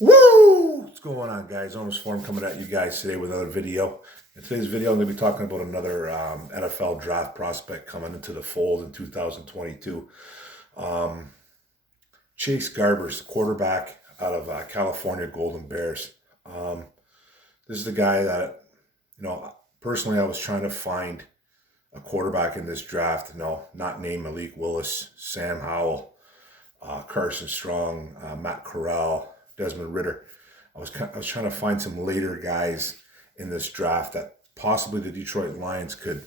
Woo! What's going on, guys? Almost Form coming at you guys today with another video. In today's video, I'm going to be talking about another NFL draft prospect coming into the fold in 2022. Um, Chase Garbers, quarterback out of California Golden Bears. This is the guy that, personally, I was trying to find a quarterback in this draft. No, not named Malik Willis, Sam Howell, Carson Strong, Matt Corral, Desmond Ritter. I was trying to find some later guys in this draft that possibly the Detroit Lions could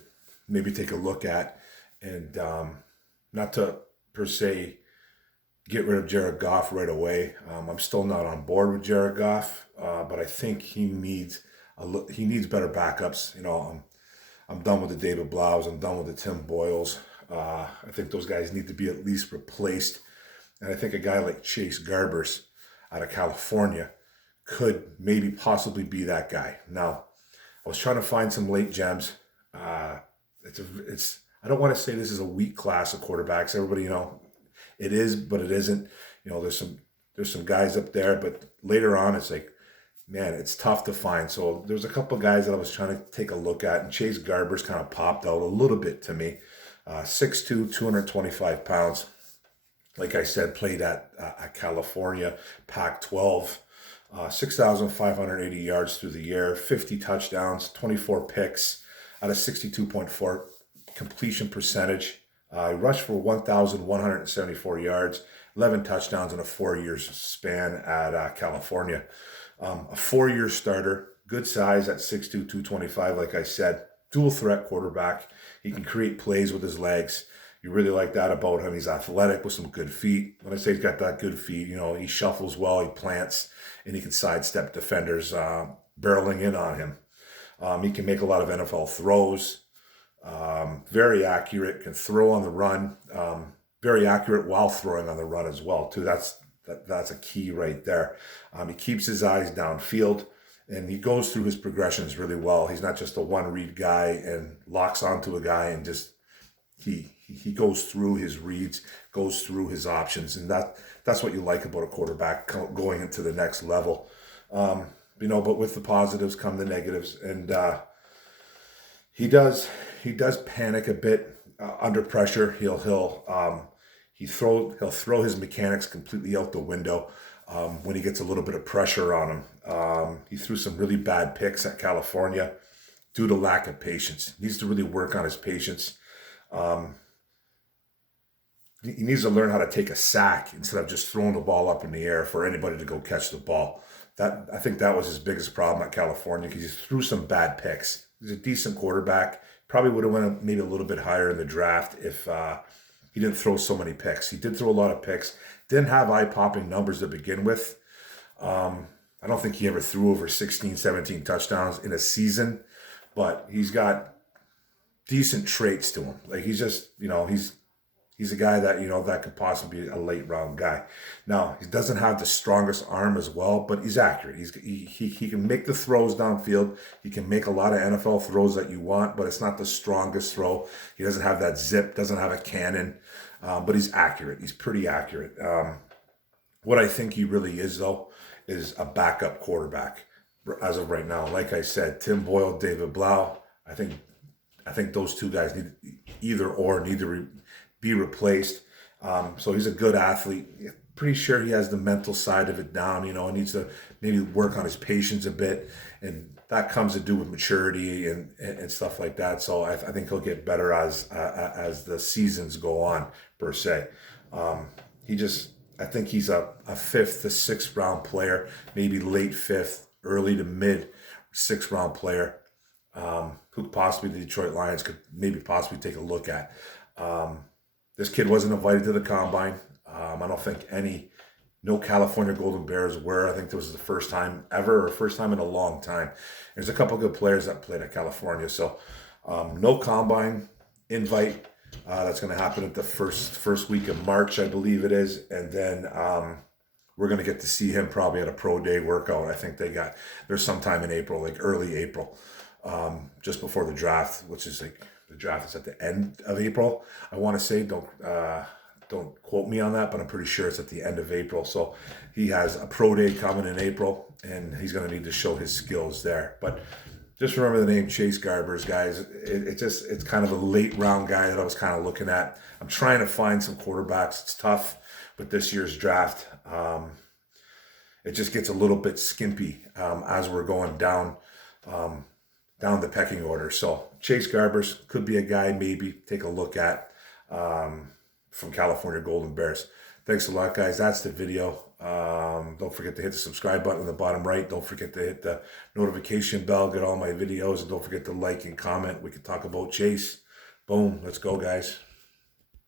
maybe take a look at, and not to per se get rid of Jared Goff right away. I'm still not on board with Jared Goff, but I think he needs better backups. I'm done with the David Blaus. I'm done with the Tim Boyles. I think those guys need to be at least replaced. And I think a guy like Chase Garbers out of California could maybe possibly be that guy. Now, I was trying to find some late gems. I don't want to say this is a weak class of quarterbacks. Everybody, it is, but it isn't. There's some guys up there, but later on, it's like, man, it's tough to find. So there's a couple guys that I was trying to take a look at, and Chase Garbers kind of popped out a little bit to me. 6'2", 225 pounds. Like I said, played at California, Pac-12, 6,580 yards through the year, 50 touchdowns, 24 picks, at a 62.4 completion percentage. He rushed for 1,174 yards, 11 touchdowns in a 4-year span at California. A 4-year starter, good size at 6'2", 225, like I said, dual threat quarterback. He can create plays with his legs. You really like that about him. He's athletic with some good feet. When I say he's got that good feet, he shuffles well, he plants, and he can sidestep defenders barreling in on him. He can make a lot of NFL throws. Very accurate, can throw on the run. Very accurate while throwing on the run as well, too. That's a key right there. He keeps his eyes downfield, and he goes through his progressions really well. He's not just a one-read guy and locks onto a guy and just he goes through his reads, goes through his options, and that's what you like about a quarterback going into the next level. But with the positives come the negatives, and he does panic a bit under pressure. He'll throw his mechanics completely out the window when he gets a little bit of pressure on him. He threw some really bad picks at California due to lack of patience. He needs to really work on his patience. He needs to learn how to take a sack instead of just throwing the ball up in the air for anybody to go catch the ball. I think that was his biggest problem at California, because he threw some bad picks. He's a decent quarterback. Probably would have went maybe a little bit higher in the draft if he didn't throw so many picks. He did throw a lot of picks. Didn't have eye-popping numbers to begin with. I don't think he ever threw over 16, 17 touchdowns in a season, but he's got decent traits to him. Like, he's just, he's a guy that, that could possibly be a late round guy. Now, he doesn't have the strongest arm as well, but he's accurate. He can make the throws downfield. He can make a lot of NFL throws that you want, but it's not the strongest throw. He doesn't have that zip, doesn't have a cannon, but he's accurate. He's pretty accurate. What I think he really is, though, is a backup quarterback as of right now. Like I said, Tim Boyle, David Blau, I think those two guys need to be replaced. So he's a good athlete. Pretty sure he has the mental side of it down. He needs to maybe work on his patience a bit, and that comes to do with maturity and stuff like that. So I think he'll get better as the seasons go on, per se. I think he's a 5th to 6th round player, maybe late 5th, early to mid 6th round player. Who possibly the Detroit Lions could maybe possibly take a look at. This kid wasn't invited to the combine. I don't think no California Golden Bears were. I think this was the first time ever, or first time in a long time. There's a couple good players that played at California. So no combine invite. That's going to happen at the first week of March, I believe it is. And then we're going to get to see him probably at a pro day workout. I think there's sometime in April, like early April. Just before the draft, which is like the draft is at the end of April. I want to say, Don't quote me on that, but I'm pretty sure it's at the end of April. So he has a pro day coming in April, and he's going to need to show his skills there. But just remember the name Chase Garbers, guys. It's kind of a late round guy that I was kind of looking at. I'm trying to find some quarterbacks. It's tough with this year's draft. It just gets a little bit skimpy as we're going down the pecking order. So Chase Garbers could be a guy maybe take a look at from California Golden Bears. Thanks a lot, guys. That's the video. Don't forget to hit the subscribe button in the bottom right. Don't forget to hit the notification bell, get all my videos, and don't forget to like and comment. We can talk about Chase. Boom. Let's go, guys.